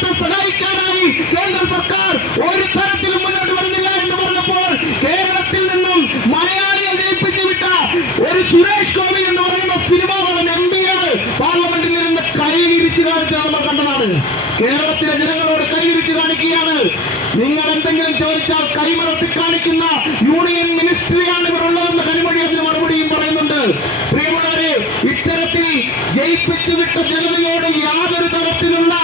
കേരളത്തെ സഹായിക്കാനായി കേന്ദ്ര സർക്കാർ ഒരു തരത്തിലും മുന്നോട്ട് വരുന്നില്ല എന്ന് പറഞ്ഞപ്പോൾ കേരളത്തിൽ നിന്നും മലയാളികൾ ജയിപ്പിച്ചു വിട്ട ഒരു സുരേഷ് ഗോപി എന്ന് പറയുന്ന സിനിമ നടൻ എം പിയാണ് പാർലമെന്റിൽ നിന്ന് കൈവിരിച്ച് കാണിച്ചത് നമ്മൾ കണ്ടതാണ്. കേരളത്തിലെ ജനങ്ങളോട് കൈവിരിച്ച് കാണിക്കുകയാണ്. നിങ്ങൾ എന്തെങ്കിലും ചോദിച്ചാൽ കൈമറത്തി കാണിക്കുന്ന യൂണിയൻ മിനിസ്ട്രിയാണ് ഇവിടെ ഉള്ളതെന്ന് കനിമൊഴി അതിന് മറുപടിയും പറയുന്നുണ്ട്. പ്രിയമുള്ളവരെ ഇത്തരത്തിൽ ജയിപ്പിച്ചു വിട്ട ജനതയോട് യാതൊരു തരത്തിലുള്ള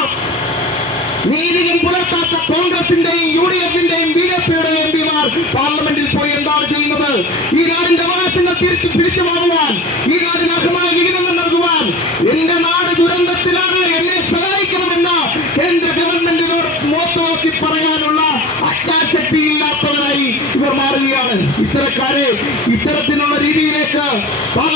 നീതിയും പുലർത്താത്ത കോൺഗ്രസിന്റെയും യു ഡി എഫിന്റെയും ബി ജെ എം പിമാർ പാർലമെന്റിൽ പോയി എന്താണ് ചെയ്യുന്നത്? ഈ നാടിന്റെ അവകാശങ്ങൾ തിരിച്ചു പിടിച്ചു വാങ്ങുവാൻ ഈ നാടിന് അർഹമായ വിഹിതങ്ങൾ നൽകുവാൻ എന്റെ നാട് ദുരന്തത്തിലാണ്. എന്നെ സഹായിക്കണമെന്ന കേന്ദ്ര ഗവൺമെന്റിനോട് മുഖത്ത് പറയാനുള്ള അജ്ഞാശക്തിയില്ലാത്തവരായി ഇവർ മാറുകയാണ്. ഇത്തരക്കാരെ ഇത്തരത്തിലുള്ള രീതിയിലേക്ക് നമ്മൾ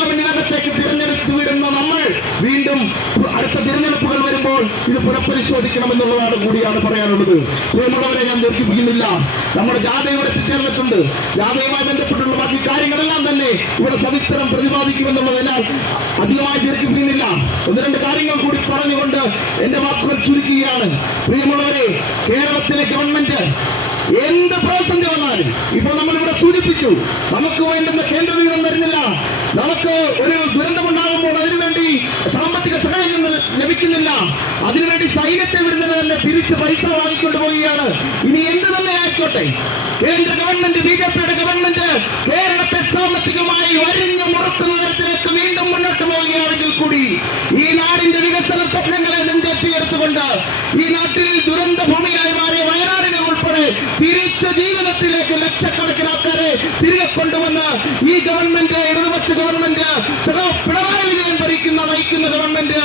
വീണ്ടും അടുത്ത തിരഞ്ഞെടുപ്പുകൾ വരുമ്പോൾ ഇത് പുനഃപരിശോധിക്കണമെന്നുള്ളതാണ് കൂടിയാണ് പറയാനുള്ളത്. പ്രിയമുള്ളവരെ ഞാൻ ദീർഘിപ്പിക്കുന്നില്ല. നമ്മുടെ ജാഥ ഇവിടെ എത്തിച്ചേർന്നിട്ടുണ്ട്. ജാഥയുമായി ബന്ധപ്പെട്ടുള്ള ബാക്കി കാര്യങ്ങളെല്ലാം തന്നെ ഇവിടെ സവിസ്തരം പ്രതിപാദിക്കുമെന്നുള്ളതിനാൽ അധികമായി ദീർഘിപ്പിക്കുന്നില്ല. ഒന്ന് രണ്ട് കാര്യങ്ങൾ കൂടി പറഞ്ഞുകൊണ്ട് എന്റെ വാക്കുകൾ ചുരുക്കുകയാണ്. പ്രിയമുള്ളവരെ കേരളത്തിലെ ഗവൺമെന്റ് എന്ത് പ്രതിസന്ധി വന്നാലും ഇപ്പൊ നമ്മൾ ഇവിടെ സൂചിപ്പിച്ചു നമുക്ക് വേണ്ടുന്ന കേന്ദ്ര വിഹിതം തരുന്നില്ല. നമുക്ക് ഒരു ദുരന്തമുണ്ടാകുമ്പോൾ അതിനുവേണ്ടി സൈന്യത്തെ വിടുന്നത് തന്നെ തിരിച്ച് പൈസ വാങ്ങിക്കൊണ്ട് പോവുകയാണ്. ഇനി എന്ത് തന്നെ ആയിക്കോട്ടെ. കേന്ദ്ര ഗവൺമെന്റ് ബി ജെ പിയുടെ ഗവൺമെന്റ് കേരളത്തെ സാമ്പത്തികമായി വരിഞ്ഞു മുറക്കുന്ന തരത്തിലേക്ക് വീണ്ടും മുന്നോട്ട് പോവുകയാണെങ്കിൽ കൂടി ഈ നാടിന്റെ വികസന സ്വപ്നങ്ങളെ നെഞ്ചെത്തിയെടുത്തുകൊണ്ട് ഈ നാട്ടിൽ ദുരന്ത ഭൂമിയായി മാറിയ വയനാടിനെ ഉൾപ്പെടെ തിരിച്ച ജീവിതത്തിലേക്ക് ലക്ഷക്കണക്കിന് ആൾക്കാരെ തിരികെ കൊണ്ടുവന്ന ഈ ഗവൺമെന്റ് ഇടതുപക്ഷ ഗവൺമെന്റ് ഭരിക്കുന്ന നയിക്കുന്ന ഗവൺമെന്റ്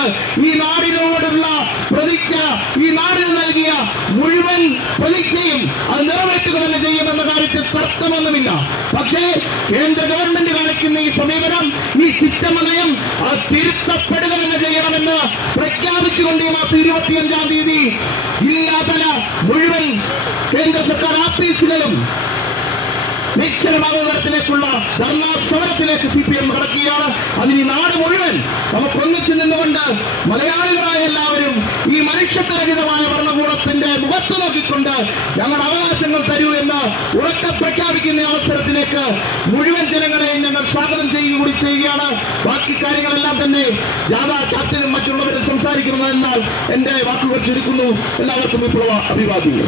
ഈ നാടിനോടുള്ള പ്രതിജ്ഞ ഈ നാടിന് നൽകിയ മുഴുവൻ പ്രതിജ്ഞയും അത് നിറവേറ്റുക തന്നെ ചെയ്യുമെന്ന കാര്യത്തിൽ തർക്കമൊന്നുമില്ല. പക്ഷേ കേന്ദ്ര ഗവൺമെന്റ് കാണിക്കുന്ന ഈ സമീപനം ഈ ചിറ്റമ്മ നയം അത് തിരുത്തപ്പെടുക തന്നെ ചെയ്യണമെന്ന് പ്രഖ്യാപിച്ചുകൊണ്ട് ഈ മാസം ഇരുപത്തിയഞ്ചാം തീയതി ജില്ലാതല മുഴുവൻ കേന്ദ്ര സർക്കാർ ഓഫീസുകളും നിശ്ചലമാകുന്നതിലേക്കുള്ള ധർണാ സമരത്തിലേക്ക് സി പി എം കടക്കുകയാണ്. അതിന് നാട് നിന്നുകൊണ്ട് മലയാളികളായ എല്ലാവരും ഈ മനുഷ്യത്വരഹിതമായ ഭരണകൂടത്തിന്റെ മുഖത്ത് നോക്കിക്കൊണ്ട് ഞങ്ങളുടെ അവകാശങ്ങൾ തരൂ എന്ന് ഉറക്കെ പ്രഖ്യാപിക്കുന്ന അവസരത്തിലേക്ക് മുഴുവൻ ജനങ്ങളെയും ഞങ്ങൾ സ്വാഗതം ചെയ്യുക കൂടി ചെയ്യുകയാണ്. ബാക്കി കാര്യങ്ങളെല്ലാം തന്നെ ജാഥാ ക്യാപ്റ്റനും മറ്റുള്ളവരും സംസാരിക്കുന്നതെന്നാൽ എന്റെ വാക്കുകൾ ചുരുക്കുന്നു. എല്ലാവർക്കും ഇപ്പോൾ അഭിവാദ്യങ്ങൾ.